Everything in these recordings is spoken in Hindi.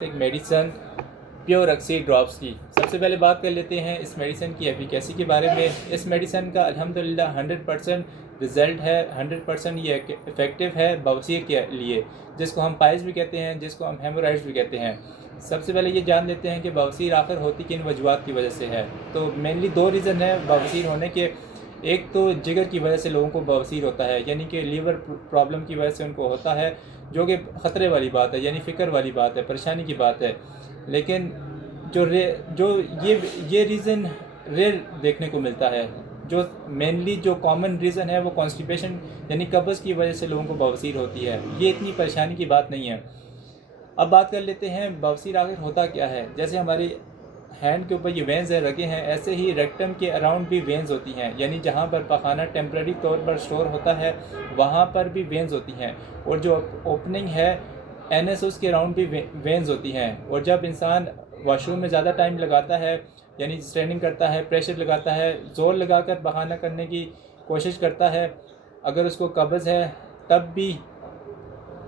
एक मेडिसन प्योर ऑक्सी ड्रॉप्स की सबसे पहले बात कर लेते हैं इस मेडिसन की एफिकेसी के बारे में। इस मेडिसन का अल्हम्दुलिल्लाह 100% रिज़ल्ट है, 100% ये इफ़ेक्टिव है बवासीर के लिए, जिसको हम पाइल्स भी कहते हैं, जिसको हम हेमोराइड्स भी कहते हैं। सबसे पहले ये जान लेते हैं कि बवासीर आखिर होती किन वजूहात की वजह से है। तो मेनली दो रीज़न है बवासीर होने के। एक तो जिगर की वजह से लोगों को बवासीर होता है, यानी कि लीवर प्रॉब्लम की वजह से उनको होता है, जो कि ख़तरे वाली बात है, यानी फ़िक्र वाली बात है, परेशानी की बात है। लेकिन जो ये रीज़न रेयर देखने को मिलता है। जो मेनली जो कॉमन रीज़न है वो कॉन्स्टिपेशन यानी कब्ज़ की वजह से लोगों को बवासीर होती है। ये इतनी परेशानी की बात नहीं है। अब बात कर लेते हैं बवासीर आखिर होता क्या है। जैसे हमारी हैंड के ऊपर ये वेंस है रगे हैं, ऐसे ही रेक्टम के अराउंड भी वेंस होती हैं, यानी जहाँ पर पखाना टेम्पररी तौर पर स्टोर होता है वहाँ पर भी वेंस होती हैं। और जो ओपनिंग है एनएस उसके अराउंड भी वेंस होती हैं। और जब इंसान वॉशरूम में ज़्यादा टाइम लगाता है, यानी स्ट्रेनिंग करता है, प्रेशर लगाता है, ज़ोर लगाकर पखाना करने की कोशिश करता है, अगर उसको कब्ज़ है तब भी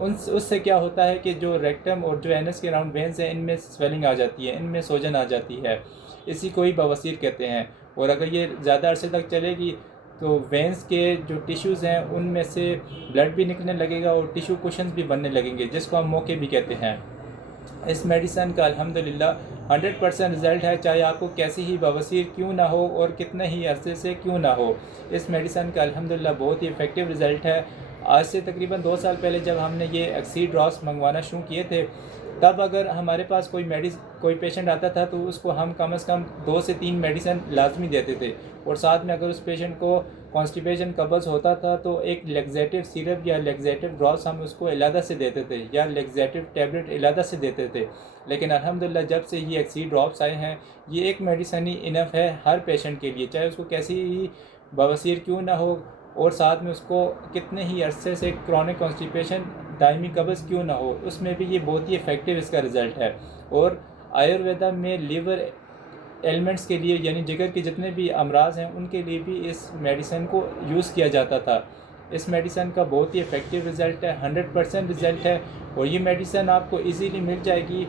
उससे क्या होता है कि जो रेक्टम और जो एनएस के अराउंड वेंस हैं इनमें स्वेलिंग आ जाती है, इनमें सोजन आ जाती है। इसी को ही बवासीर कहते हैं। और अगर ये ज़्यादा अरसे तक चलेगी तो वेंस के जो टिश्यूज़ हैं उनमें से ब्लड भी निकलने लगेगा और टिश्यू कुशन्स भी बनने लगेंगे, जिसको हम मोके भी कहते हैं। इस मेडिसन का अल्हम्दुलिल्लाह 100% रिज़ल्ट है, चाहे आपको कैसी ही बवासीर क्यों ना हो और कितने ही अरसे से क्यों ना हो। इस मेडिसन का अल्हम्दुलिल्लाह बहुत ही इफ़ेक्टिव रिज़ल्ट है। आज से तकरीबन 2 साल पहले जब हमने ये ऑक्सी ड्रॉप्स मंगवाना शुरू किए थे, तब अगर हमारे पास कोई पेशेंट आता था तो उसको हम कम से कम 2 से 3 मेडिसन लाजमी देते थे। और साथ में अगर उस पेशेंट को कॉन्स्टिपेशन कब्ज़ होता था तो एक लेग्जेटिव सिरप या लेग्जेटिव ड्रॉप्स हम उसको अलहदा से देते थे, या लेग्जेटिव टैबलेट अलहदा से देते थे। लेकिन अल्हम्दुलिल्लाह जब से ये ऑक्सी ड्रॉप्स आए हैं, ये एक मेडिसन ही इनफ है हर पेशेंट के लिए, चाहे उसको कैसी ही बवासीर क्यों ना हो और साथ में उसको कितने ही अरसे से क्रॉनिक कॉन्स्टिपेशन दायमी कब्ज़ क्यों ना हो, उसमें भी ये बहुत ही इफ़ेक्टिव इसका रिज़ल्ट है। और आयुर्वेदा में लीवर एलिमेंट्स के लिए, यानी जिगर के जितने भी अमराज हैं उनके लिए भी इस मेडिसन को यूज़ किया जाता था। इस मेडिसन का बहुत ही इफ़ेक्टिव रिज़ल्ट है, 100% रिज़ल्ट है। और ये मेडिसन आपको इजीली मिल जाएगी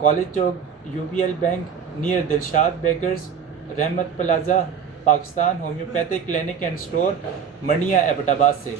college Chowk, UBL bank near Dilshad bakers, Rahmat plaza, Pakistan homeopathic clinic and store, Mandian Abbottabad से।